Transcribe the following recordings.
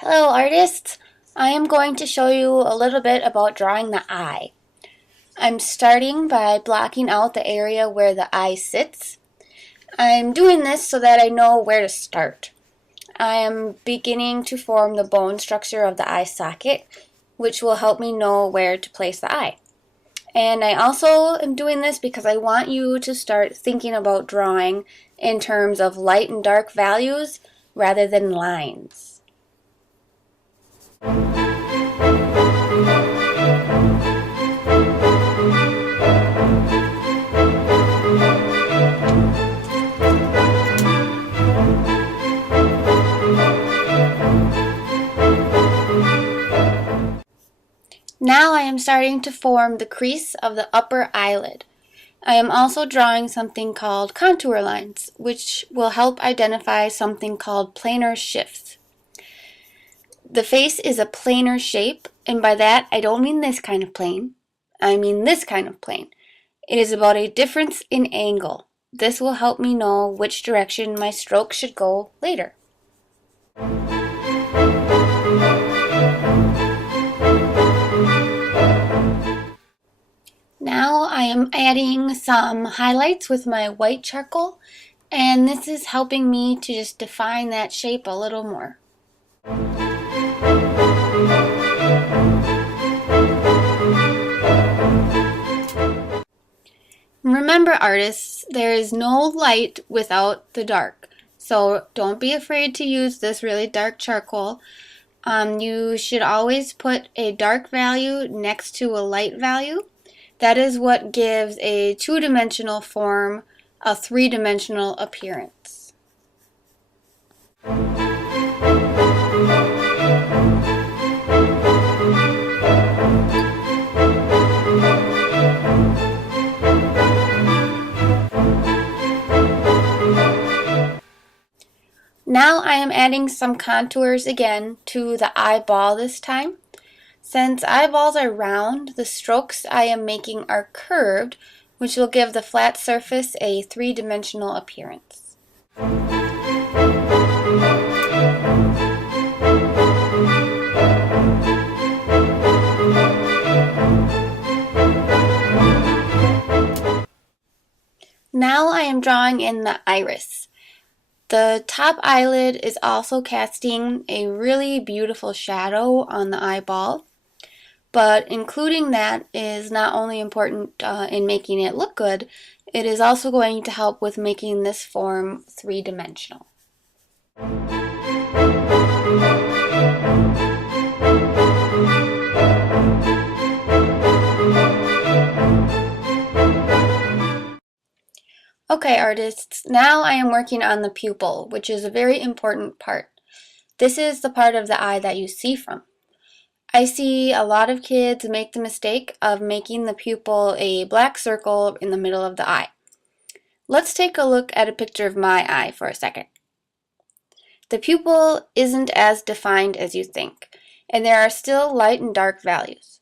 Hello artists! I am going to show you a little bit about drawing the eye. I'm starting by blocking out the area where the eye sits. I'm doing this so that I know where to start. I am beginning to form the bone structure of the eye socket, which will help me know where to place the eye. And I also am doing this because I want you to start thinking about drawing in terms of light and dark values rather than lines. Now I am starting to form the crease of the upper eyelid. I am also drawing something called contour lines, which will help identify something called planar shifts. The face is a planar shape, and by that I don't mean this kind of plane. I mean this kind of plane. It is about a difference in angle. This will help me know which direction my stroke should go later. Now I am adding some highlights with my white charcoal, and this is helping me to just define that shape a little more. Remember artists, there is no light without the dark, so don't be afraid to use this really dark charcoal. You should always put a dark value next to a light value. That is what gives a two-dimensional form a three-dimensional appearance. Now I am adding some contours again to the eyeball this time. Since eyeballs are round, the strokes I am making are curved, which will give the flat surface a three-dimensional appearance. Now I am drawing in the iris. The top eyelid is also casting a really beautiful shadow on the eyeball. But including that is not only important in making it look good, it is also going to help with making this form three-dimensional. Okay artists, now I am working on the pupil, which is a very important part. This is the part of the eye that you see from. I see a lot of kids make the mistake of making the pupil a black circle in the middle of the eye. Let's take a look at a picture of my eye for a second. The pupil isn't as defined as you think, and there are still light and dark values.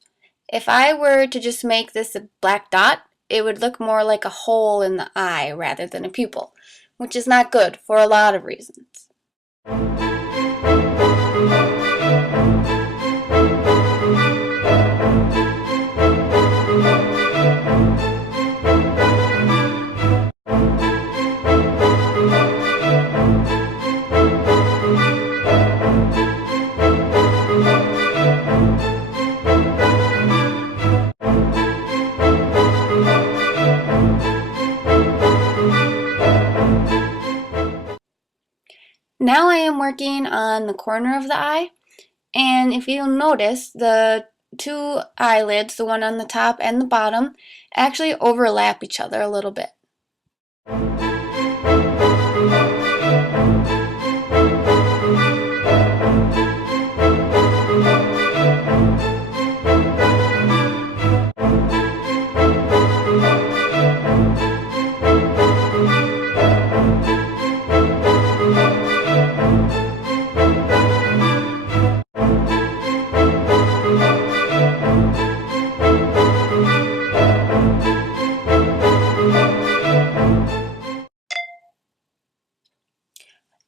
If I were to just make this a black dot, it would look more like a hole in the eye rather than a pupil, which is not good for a lot of reasons. Now I am working on the corner of the eye, and if you'll notice, the two eyelids, the one on the top and the bottom, actually overlap each other a little bit.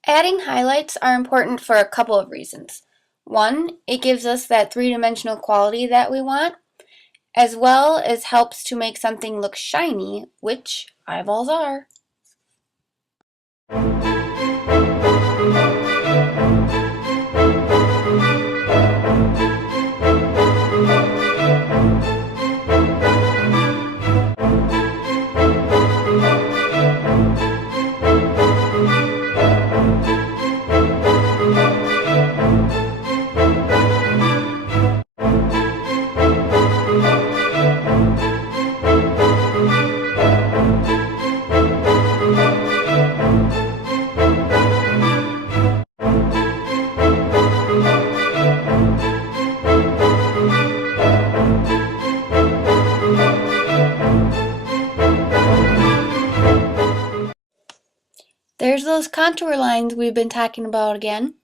Adding highlights are important for a couple of reasons. One, it gives us that three-dimensional quality that we want, as well as helps to make something look shiny, which eyeballs are. There's those contour lines we've been talking about again.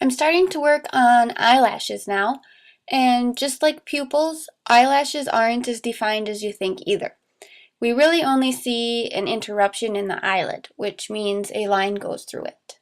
I'm starting to work on eyelashes now, and just like pupils, eyelashes aren't as defined as you think either. We really only see an interruption in the eyelid, which means a line goes through it.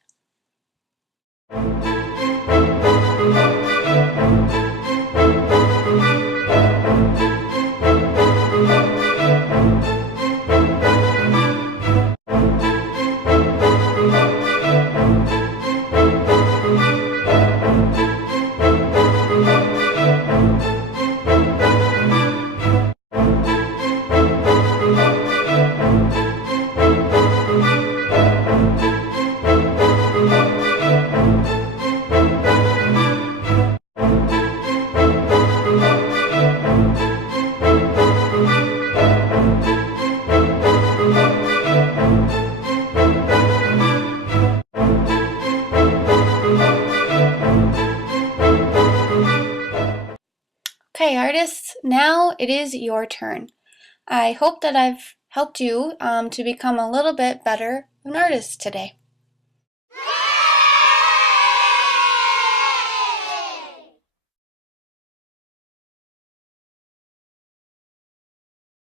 Okay, artists, now it is your turn. I hope that I've helped you to become a little bit better of an artist today.